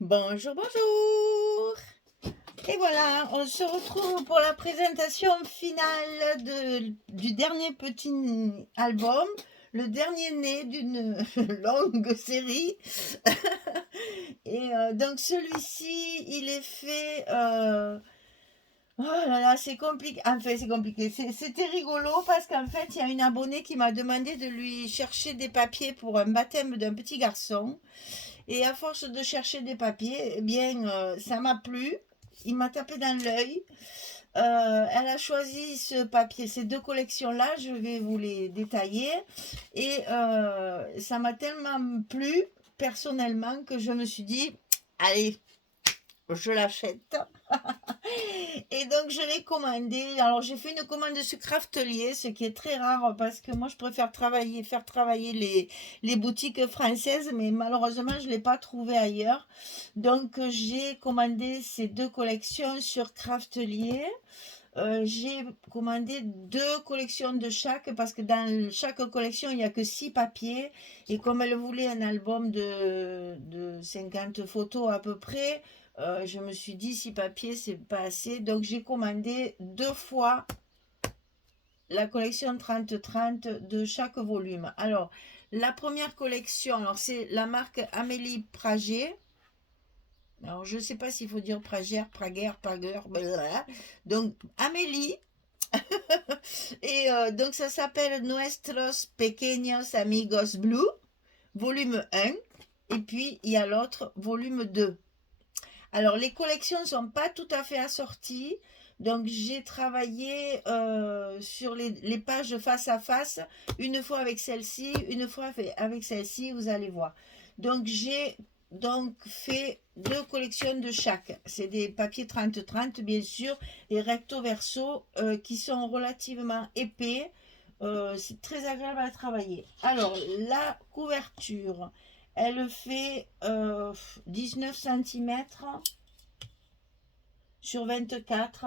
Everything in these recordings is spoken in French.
Bonjour, bonjour. Et voilà, on se retrouve pour la présentation finale du dernier petit album, le dernier né d'une longue série. Et donc celui-ci, il est fait... oh là là, c'est compliqué. Enfin, c'est compliqué. C'était rigolo parce qu'en fait, il y a une abonnée qui m'a demandé de lui chercher des papiers pour un baptême d'un petit garçon. Et à force de chercher des papiers, eh bien, ça m'a plu. Il m'a tapé dans l'œil. Elle a choisi ce papier, ces deux collections-là, je vais vous les détailler. Et ça m'a tellement plu, personnellement, que je me suis dit, allez, je l'achète. Et donc je l'ai commandé. Alors j'ai fait une commande sur Craftelier, ce qui est très rare parce que moi je préfère faire travailler les boutiques françaises, mais malheureusement je ne l'ai pas trouvé ailleurs. Donc j'ai commandé ces deux collections sur Craftelier. J'ai commandé deux collections de chaque parce que dans chaque collection il n'y a que 6 papiers, et comme elle voulait un album de 50 photos à peu près, je me suis dit 6 papiers c'est pas assez, donc j'ai commandé deux fois la collection 30-30 de chaque volume. Alors la première collection, alors c'est la marque Amélie Prager. Alors je ne sais pas s'il faut dire Pragère, Praguer, Prager, blablabla. Donc Amélie. Et donc ça s'appelle Nuestros Pequeños Amigos Blue, volume 1. Et puis il y a l'autre, volume 2. Alors les collections ne sont pas tout à fait assorties. Donc j'ai travaillé sur les pages face à face, une fois avec celle-ci, une fois avec celle-ci, vous allez voir. Donc j'ai fait deux collections de chaque. C'est des papiers 30-30 bien sûr, et recto verso qui sont relativement épais. C'est très agréable à travailler. Alors la couverture, elle fait 19 cm sur 24,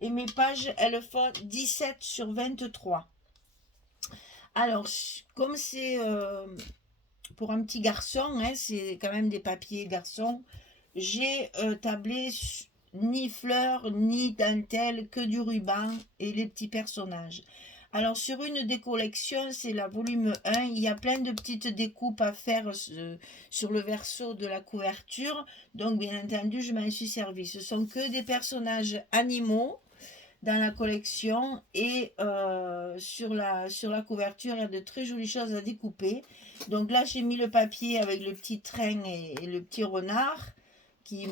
et mes pages, elles font 17 sur 23. Alors, comme c'est pour un petit garçon, hein, c'est quand même des papiers garçons, j'ai tablé ni fleurs, ni dentelle, que du ruban et les petits personnages. Alors sur une des collections, c'est la volume 1, il y a plein de petites découpes à faire sur le verso de la couverture. Donc bien entendu, je m'en suis servi. Ce sont que des personnages animaux dans la collection, et sur la couverture, il y a de très jolies choses à découper. Donc là, j'ai mis le papier avec le petit train et le petit renard qui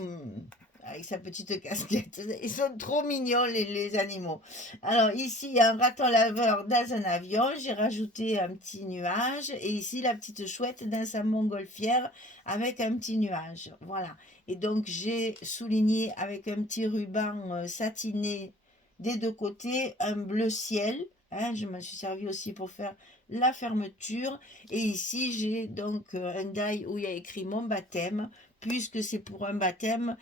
avec sa petite casquette. Ils sont trop mignons, les animaux. Alors ici, il y a un raton laveur dans un avion. J'ai rajouté un petit nuage. Et ici, la petite chouette dans sa montgolfière avec un petit nuage. Voilà. Et donc, j'ai souligné avec un petit ruban satiné des deux côtés, un bleu ciel. Hein, je m'en suis servi aussi pour faire la fermeture. Et ici, j'ai donc un die où il y a écrit mon baptême, puisque c'est pour un baptême.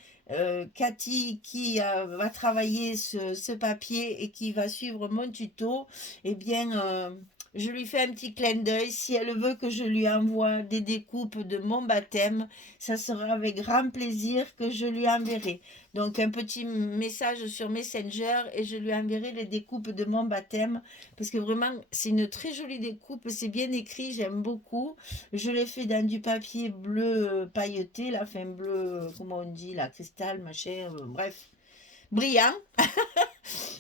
Cathy, qui va travailler ce papier et qui va suivre mon tuto, eh bien, je lui fais un petit clin d'œil. Si elle veut que je lui envoie des découpes de mon baptême, ça sera avec grand plaisir que je lui enverrai. Donc un petit message sur Messenger et je lui enverrai les découpes de mon baptême, parce que vraiment c'est une très jolie découpe, c'est bien écrit, j'aime beaucoup. Je l'ai fait dans du papier bleu pailleté, la fin bleu, comment on dit, la cristal, machin, bref, brillant.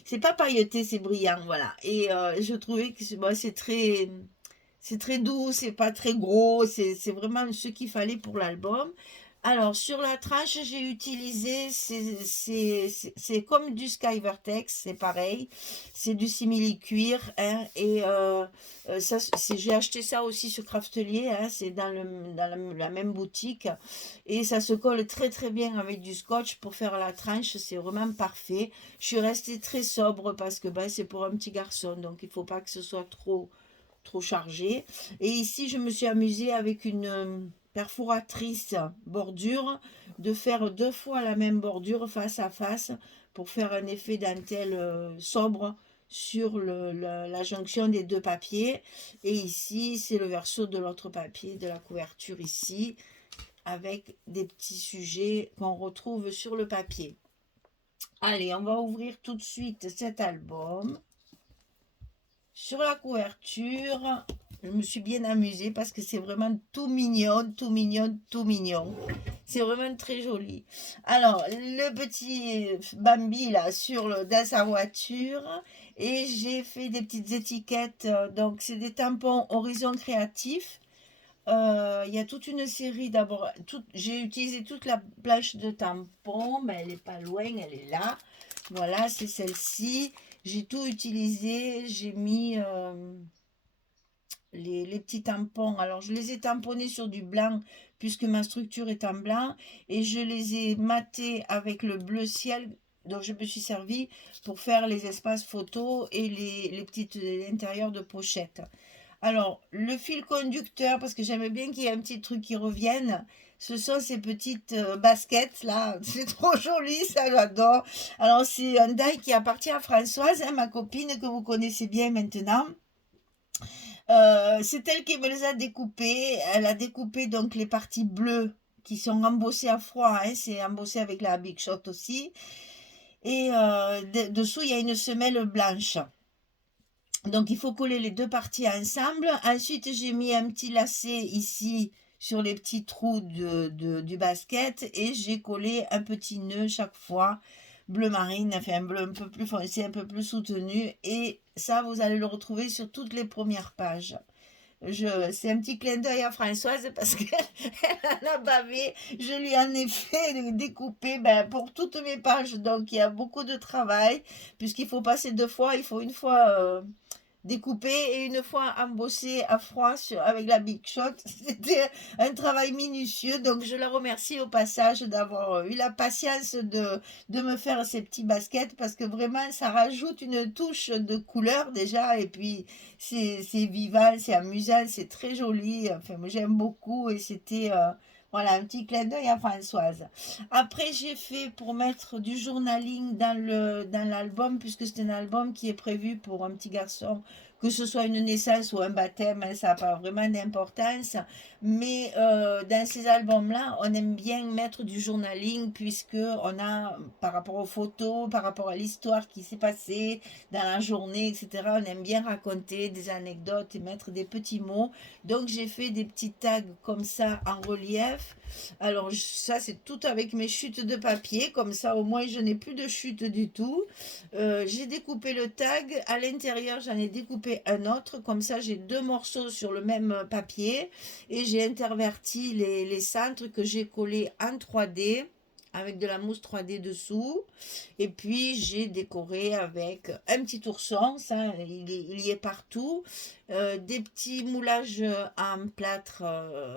C'est pas pailleté, c'est brillant, voilà. Et je trouvais que bon, c'est très doux, c'est pas très gros, c'est vraiment ce qu'il fallait pour l'album. Alors, sur la tranche, j'ai utilisé, c'est comme du Skyvertex, c'est pareil, c'est du simili-cuir, hein, et ça, j'ai acheté ça aussi sur Craftelier, hein, c'est dans la même boutique, et ça se colle très très bien avec du scotch pour faire la tranche, c'est vraiment parfait. Je suis restée très sobre parce que ben, c'est pour un petit garçon, donc il ne faut pas que ce soit trop chargé. Et ici, je me suis amusée avec une perforatrice bordure de faire deux fois la même bordure face à face pour faire un effet dentelle sobre sur la jonction des deux papiers. Et ici, c'est le verso de l'autre papier de la couverture ici. avec des petits sujets qu'on retrouve sur le papier. Allez, on va ouvrir tout de suite cet album. Sur la couverture, je me suis bien amusée parce que c'est vraiment tout mignon, tout mignon, tout mignon. C'est vraiment très joli. Alors, le petit Bambi là dans sa voiture. Et j'ai fait des petites étiquettes. Donc, c'est des tampons Horizon Créatif. Il y a toute une série d'abord. J'ai utilisé toute la planche de tampons. Mais elle n'est pas loin, elle est là. Voilà, c'est celle-ci. J'ai tout utilisé. J'ai mis les petits tampons. Alors, je les ai tamponnés sur du blanc puisque ma structure est en blanc. Et je les ai matés avec le bleu ciel. Donc, je me suis servi pour faire les espaces photos et les petites intérieurs de pochette. Alors, le fil conducteur, parce que j'aime bien qu'il y ait un petit truc qui revienne, ce sont ces petites baskets là. C'est trop joli, ça j'adore. Alors, c'est un die qui appartient à Françoise, hein, ma copine que vous connaissez bien maintenant. C'est elle qui me les a découpés. Elle a découpé donc les parties bleues qui sont embossées à froid. Hein, c'est embossé avec la Big Shot aussi. Et dessous, il y a une semelle blanche. Donc, il faut coller les deux parties ensemble. Ensuite, j'ai mis un petit lacet ici sur les petits trous du basket. Et j'ai collé un petit nœud chaque fois. Bleu marine, enfin un bleu un peu plus foncé, un peu plus soutenu. Et ça, vous allez le retrouver sur toutes les premières pages. C'est un petit clin d'œil à Françoise parce qu'elle a bavé. Je lui en ai fait découper pour toutes mes pages. Donc, il y a beaucoup de travail puisqu'il faut passer deux fois. Il faut une fois découpé et une fois embossé à froid avec la Big Shot. C'était un travail minutieux, donc je la remercie au passage d'avoir eu la patience de me faire ces petits baskets parce que vraiment ça rajoute une touche de couleur déjà et puis c'est vivant, c'est amusant, c'est très joli. Enfin, moi j'aime beaucoup et c'était voilà un petit clin d'œil à Françoise. Après, j'ai fait pour mettre du journaling dans l'album, puisque c'est un album qui est prévu pour un petit garçon, que ce soit une naissance ou un baptême, hein, ça n'a pas vraiment d'importance. Mais dans ces albums-là, on aime bien mettre du journaling, puisque on a, par rapport aux photos, par rapport à l'histoire qui s'est passée dans la journée, etc., on aime bien raconter des anecdotes et mettre des petits mots. Donc, j'ai fait des petits tags comme ça en relief. Alors ça c'est tout avec mes chutes de papier, comme ça au moins je n'ai plus de chutes du tout. J'ai découpé le tag, à l'intérieur j'en ai découpé un autre, comme ça j'ai deux morceaux sur le même papier et j'ai interverti les centres que j'ai collés en 3D avec de la mousse 3D dessous. Et puis j'ai décoré avec un petit ourson, ça il y est partout. Des petits moulages en plâtre,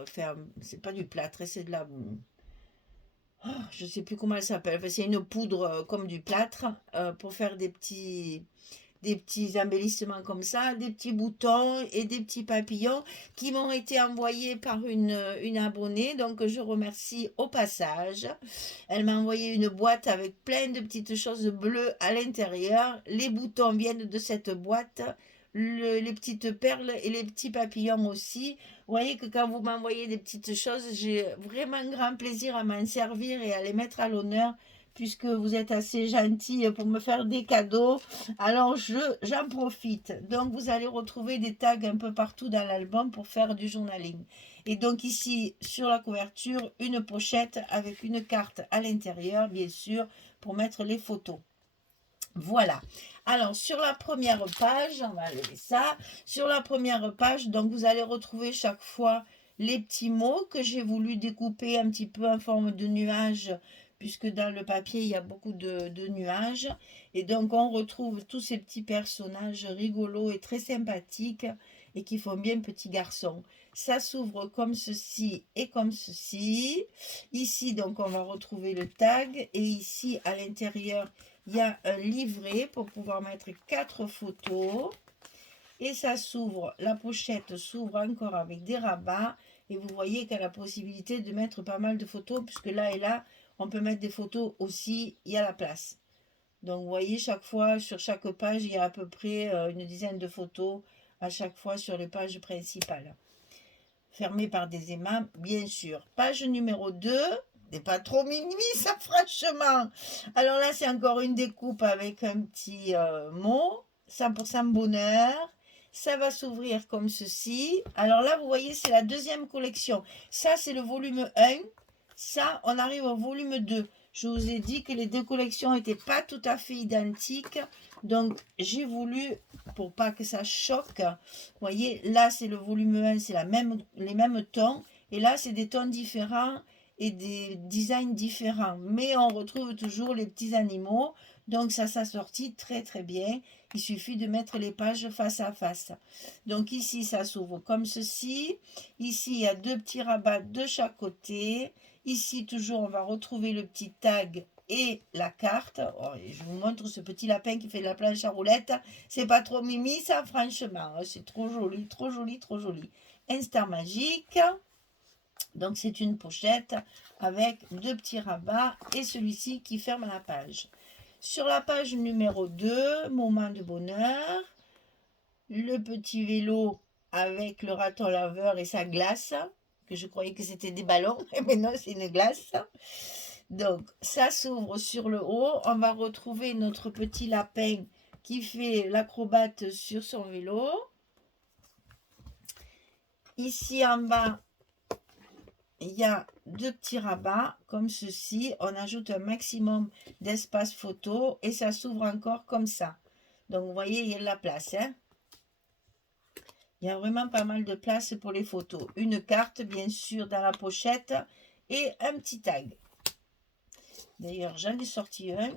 enfin c'est pas du plâtre, c'est de la... je sais plus comment elle s'appelle, enfin, c'est une poudre comme du plâtre pour faire des petits embellissements comme ça, des petits boutons et des petits papillons qui m'ont été envoyés par une abonnée. Donc, je remercie au passage. Elle m'a envoyé une boîte avec plein de petites choses bleues à l'intérieur. Les boutons viennent de cette boîte. Les petites perles et les petits papillons aussi. Vous voyez que quand vous m'envoyez des petites choses, j'ai vraiment grand plaisir à m'en servir et à les mettre à l'honneur puisque vous êtes assez gentil pour me faire des cadeaux. Alors, j'en profite. Donc, vous allez retrouver des tags un peu partout dans l'album pour faire du journaling. Et donc, ici, sur la couverture, une pochette avec une carte à l'intérieur, bien sûr, pour mettre les photos. Voilà. Alors, sur la première page, on va lever ça. Sur la première page, donc, vous allez retrouver chaque fois les petits mots que j'ai voulu découper un petit peu en forme de nuages puisque dans le papier, il y a beaucoup de nuages. Et donc, on retrouve tous ces petits personnages rigolos et très sympathiques et qui font bien petit garçon. Ça s'ouvre comme ceci et comme ceci. Ici, donc, on va retrouver le tag. Et ici, à l'intérieur, il y a un livret pour pouvoir mettre 4 photos. Et ça s'ouvre, la pochette s'ouvre encore avec des rabats. Et vous voyez qu'elle a la possibilité de mettre pas mal de photos, puisque là et là, on peut mettre des photos aussi, il y a la place. Donc vous voyez, chaque fois, sur chaque page, il y a à peu près une dizaine de photos à chaque fois sur les pages principales. fermé par des aimants, bien sûr. Page numéro 2. C'est pas trop mimi, ça, franchement. Alors là, c'est encore une découpe avec un petit mot. 100% bonheur. Ça va s'ouvrir comme ceci. Alors là, vous voyez, c'est la deuxième collection. Ça, c'est le volume 1. Ça, on arrive au volume 2. Je vous ai dit que les deux collections n'étaient pas tout à fait identiques. Donc, j'ai voulu, pour pas que ça choque, vous voyez, là, c'est le volume 1, c'est les mêmes tons. Et là, c'est des tons différents et des designs différents. Mais on retrouve toujours les petits animaux. Donc, ça s'assortit très, très bien. Il suffit de mettre les pages face à face. Donc, ici, ça s'ouvre comme ceci. Ici, il y a deux petits rabats de chaque côté. Ici, toujours, on va retrouver le petit tag et la carte. Oh, et je vous montre ce petit lapin qui fait de la planche à roulettes. C'est pas trop mimi, ça, franchement. C'est trop joli, trop joli, trop joli. Instant magique. Donc, c'est une pochette avec deux petits rabats et celui-ci qui ferme la page. Sur la page numéro 2, moment de bonheur, le petit vélo avec le raton laveur et sa glace, que je croyais que c'était des ballons, mais non, c'est une glace. Donc, ça s'ouvre sur le haut. On va retrouver notre petit lapin qui fait l'acrobate sur son vélo. Ici en bas, il y a deux petits rabats comme ceci. On ajoute un maximum d'espace photo et ça s'ouvre encore comme ça. Donc, vous voyez, il y a de la place. Hein? Il y a vraiment pas mal de place pour les photos. Une carte, bien sûr, dans la pochette et un petit tag. D'ailleurs, j'en ai sorti un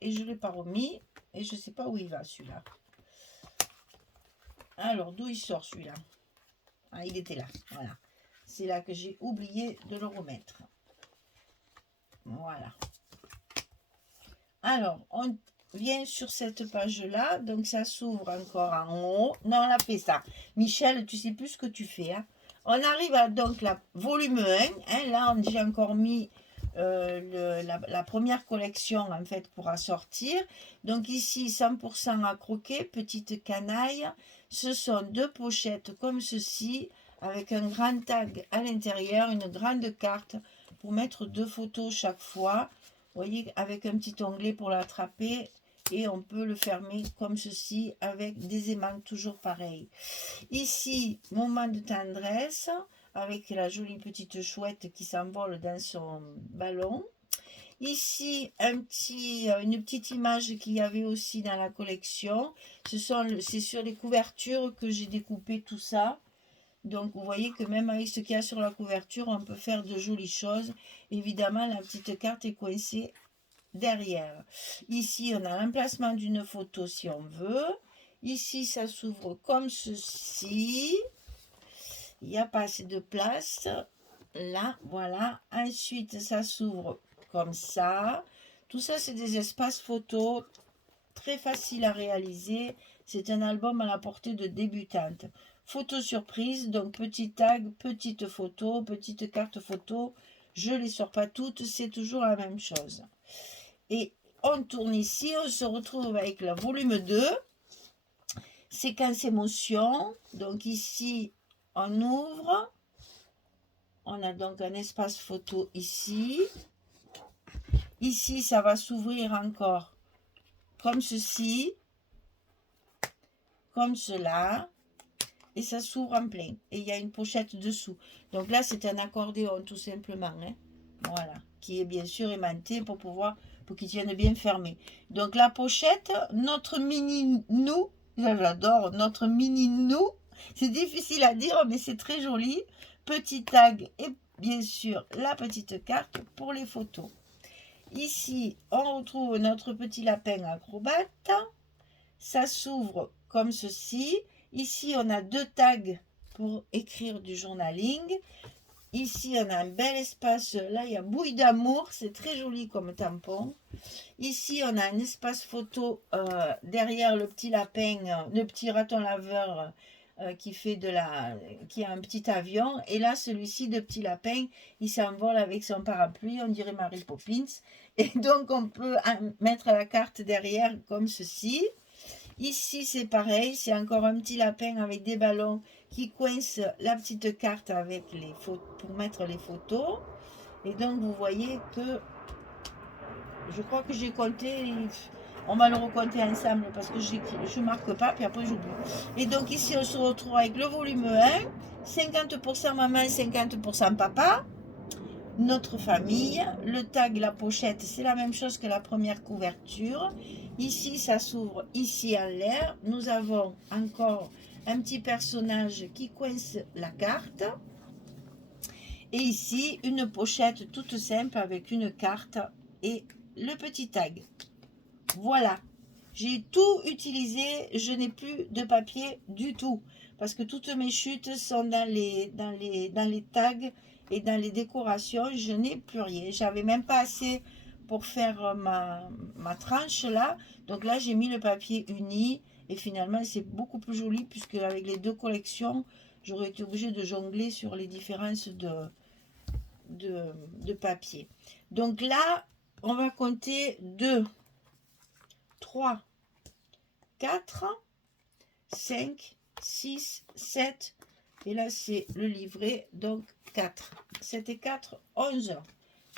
et je ne l'ai pas remis. Et je ne sais pas où il va, celui-là. Alors, d'où il sort, celui-là? Ah, il était là. Voilà. C'est là que j'ai oublié de le remettre. Voilà. Alors, on vient sur cette page-là. Donc, ça s'ouvre encore en haut. Non, on a fait ça. Michel, tu sais plus ce que tu fais. Hein? On arrive à donc la volume 1. Hein? Là, j'ai encore mis la première collection, en fait, pour assortir. Donc, ici, 100% à croquer, petite canaille. Ce sont deux pochettes comme ceci, avec un grand tag à l'intérieur, une grande carte pour mettre deux photos chaque fois. Vous voyez, avec un petit onglet pour l'attraper et on peut le fermer comme ceci avec des aimants toujours pareils. Ici, moment de tendresse avec la jolie petite chouette qui s'envole dans son ballon. Ici, une petite image qu'il y avait aussi dans la collection. C'est sur les couvertures que j'ai découpé tout ça. Donc, vous voyez que même avec ce qu'il y a sur la couverture, on peut faire de jolies choses. Évidemment, la petite carte est coincée derrière. Ici, on a l'emplacement d'une photo si on veut. Ici, ça s'ouvre comme ceci. Il n'y a pas assez de place. Là, voilà. Ensuite, ça s'ouvre comme ça. Tout ça, c'est des espaces photos très faciles à réaliser. C'est un album à la portée de débutante. Photo surprise, donc petit tag, petite photo, petite carte photo. Je ne les sors pas toutes, c'est toujours la même chose. Et on tourne ici, on se retrouve avec le volume 2. Séquence émotion. Donc ici, on ouvre. On a donc un espace photo ici. Ici, ça va s'ouvrir encore comme ceci, comme cela. Et ça s'ouvre en plein. Et il y a une pochette dessous. Donc là, c'est un accordéon tout simplement. Hein. Voilà. Qui est bien sûr aimanté pour qu'il tienne bien fermé. Donc la pochette, notre mini nous, j'adore, notre mini nous. C'est difficile à dire, mais c'est très joli. Petit tag et bien sûr la petite carte pour les photos. Ici, on retrouve notre petit lapin acrobate. Ça s'ouvre comme ceci. Ici, on a deux tags pour écrire du journaling. Ici, on a un bel espace. Là, il y a bouille d'amour. C'est très joli comme tampon. Ici, on a un espace photo derrière le petit lapin, le petit raton laveur qui a un petit avion. Et là, celui-ci de petit lapin, il s'envole avec son parapluie. On dirait Mary Poppins. Et donc, on peut mettre la carte derrière comme ceci. Ici, c'est pareil, c'est encore un petit lapin avec des ballons qui coince la petite carte avec les photos pour mettre les photos. Et donc vous voyez que je crois que j'ai compté, on va le recompter ensemble parce que je marque pas, puis après j'oublie. Et donc ici on se retrouve avec le volume 1, 50% maman, 50% papa, notre famille, le tag, la pochette, c'est la même chose que la première couverture. Ici ça s'ouvre ici en l'air, nous avons encore un petit personnage qui coince la carte. Et ici, une pochette toute simple avec une carte et le petit tag. Voilà, j'ai tout utilisé, je n'ai plus de papier du tout. Parce que toutes mes chutes sont dans les tags et dans les décorations. Je n'ai plus rien. J'avais même pas assez pour faire ma tranche là. Donc là, j'ai mis le papier uni. Et finalement, c'est beaucoup plus joli puisque avec les deux collections, j'aurais été obligée de jongler sur les différences de papier. Donc là, on va compter 2, 3, 4, 5, 6, 7. Et là, c'est le livret. Donc 4. 7 et 4, 11.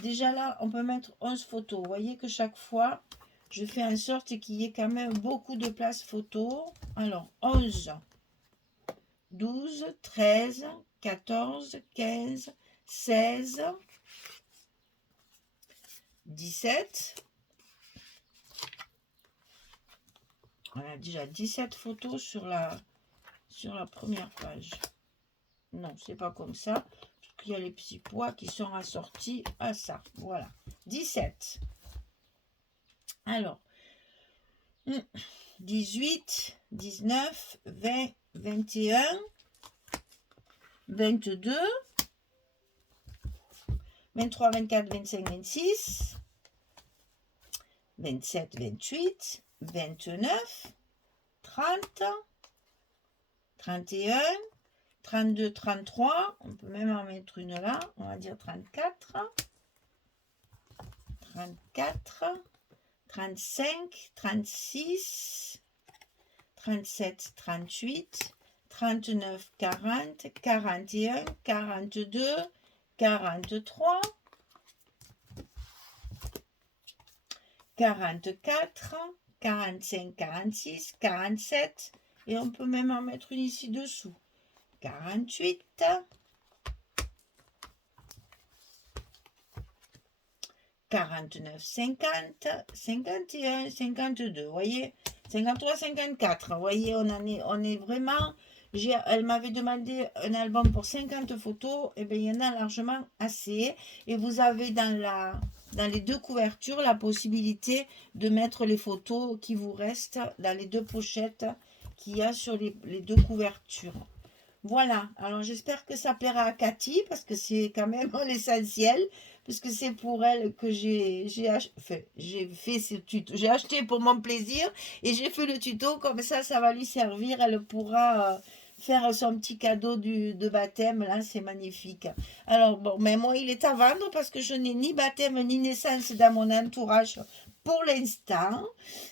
Déjà là, on peut mettre 11 photos. Vous voyez que chaque fois, je fais en sorte qu'il y ait quand même beaucoup de place photo. Alors, 11, 12, 13, 14, 15, 16, 17. On a déjà 17 photos sur la première page. Non, c'est pas comme ça. Parce qu'il y a les petits poids qui sont assortis à ça. Voilà. 17. Alors, 18, 19, 20, 21, 22, 23, 24, 25, 26, 27, 28, 29, 30, 31, 32, 33, on peut même en mettre une là, on va dire 34, 34, 35, 36, 37, 38, 39, 40, 41, 42, 43, 44, 45, 46, 47, et on peut même en mettre une ici dessous. 48, 49, 50, 51, 52, vous voyez, 53, 54, vous voyez, on est vraiment, elle m'avait demandé un album pour 50 photos, et bien il y en a largement assez, et vous avez dans les deux couvertures la possibilité de mettre les photos qui vous restent dans les deux pochettes qu'il y a sur les deux couvertures. Voilà, alors j'espère que ça plaira à Cathy, parce que c'est quand même l'essentiel, puisque c'est pour elle que j'ai fait ce tuto. J'ai acheté pour mon plaisir, et j'ai fait le tuto, comme ça va lui servir, elle pourra faire son petit cadeau de baptême, là, c'est magnifique. Alors bon, mais moi il est à vendre, parce que je n'ai ni baptême, ni naissance dans mon entourage pour l'instant,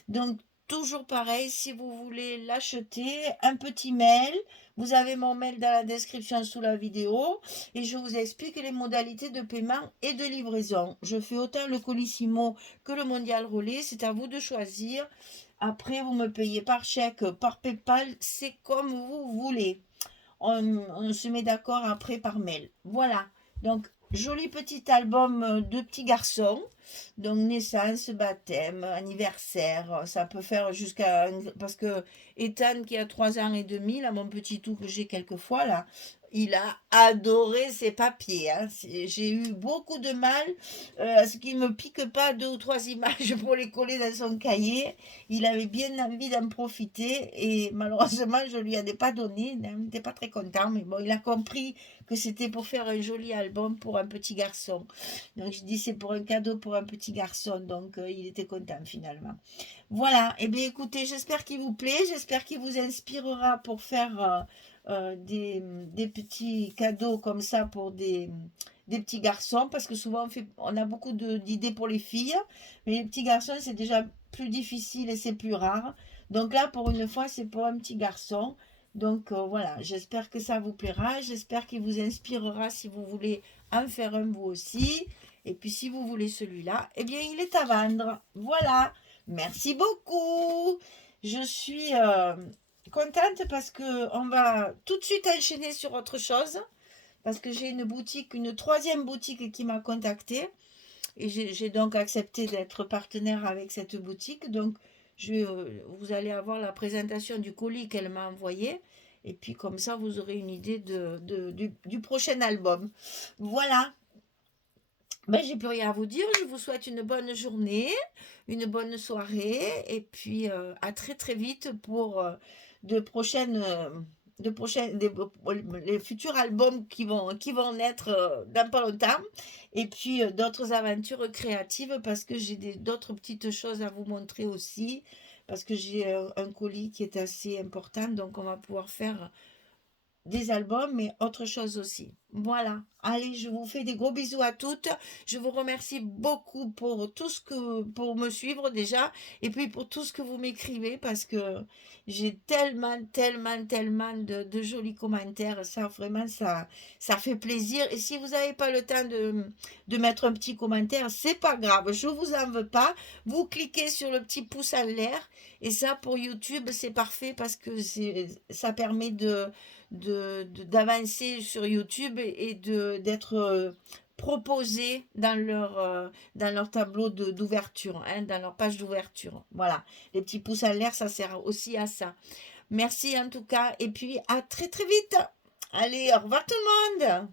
donc toujours pareil, si vous voulez l'acheter, un petit mail. Vous avez mon mail dans la description sous la vidéo et je vous explique les modalités de paiement et de livraison. Je fais autant le Colissimo que le Mondial Relais, c'est à vous de choisir. Après, vous me payez par chèque, par PayPal, c'est comme vous voulez. On se met d'accord après par mail. Voilà, donc joli petit album de petits garçons. Donc naissance, baptême, anniversaire, ça peut faire jusqu'à... Parce que Ethan qui a 3 ans et demi, là mon petit tout que j'ai quelquefois là, il a adoré ces papiers. Hein. J'ai eu beaucoup de mal à ce qu'il ne me pique pas 2 ou 3 images pour les coller dans son cahier. Il avait bien envie d'en profiter et malheureusement je lui en ai pas donné. Il n'était pas très content, mais bon, il a compris que c'était pour faire un joli album pour un petit garçon. Donc je dis c'est pour un cadeau pour un petit garçon, donc il était content finalement. Voilà, et bien écoutez, j'espère qu'il vous plaît, j'espère qu'il vous inspirera pour faire des petits cadeaux comme ça pour des petits garçons, parce que souvent on a beaucoup d'idées pour les filles, mais les petits garçons c'est déjà plus difficile et c'est plus rare. Donc là pour une fois c'est pour un petit garçon. Donc voilà, j'espère que ça vous plaira, j'espère qu'il vous inspirera si vous voulez en faire un vous aussi. Et puis si vous voulez celui-là, eh bien il est à vendre. Voilà, merci beaucoup. Je suis contente parce que on va tout de suite enchaîner sur autre chose. Parce que j'ai une boutique, une troisième boutique qui m'a contactée. Et j'ai donc accepté d'être partenaire avec cette boutique. Donc, vous allez avoir la présentation du colis qu'elle m'a envoyé. Et puis, comme ça, vous aurez une idée du prochain album. Voilà. Ben, j'ai plus rien à vous dire. Je vous souhaite une bonne journée, une bonne soirée. Et puis, à très, très vite pour de prochaines. Les futurs albums qui vont naître dans pas longtemps et puis d'autres aventures créatives parce que j'ai d'autres petites choses à vous montrer aussi parce que j'ai un colis qui est assez important donc on va pouvoir faire des albums, mais autre chose aussi. Voilà. Allez, je vous fais des gros bisous à toutes. Je vous remercie beaucoup pour tout ce que, pour me suivre déjà, et puis pour tout ce que vous m'écrivez, parce que j'ai tellement, tellement, tellement de jolis commentaires. Ça, vraiment, ça fait plaisir. Et si vous n'avez pas le temps de mettre un petit commentaire, c'est pas grave. Je vous en veux pas. Vous cliquez sur le petit pouce en l'air, et ça, pour YouTube, c'est parfait parce que ça permet d'avancer sur YouTube et d'être proposé dans leur tableau d'ouverture, hein, dans leur page d'ouverture. Voilà, les petits pouces en l'air, ça sert aussi à ça. Merci en tout cas, et puis à très très vite. Allez, au revoir tout le monde.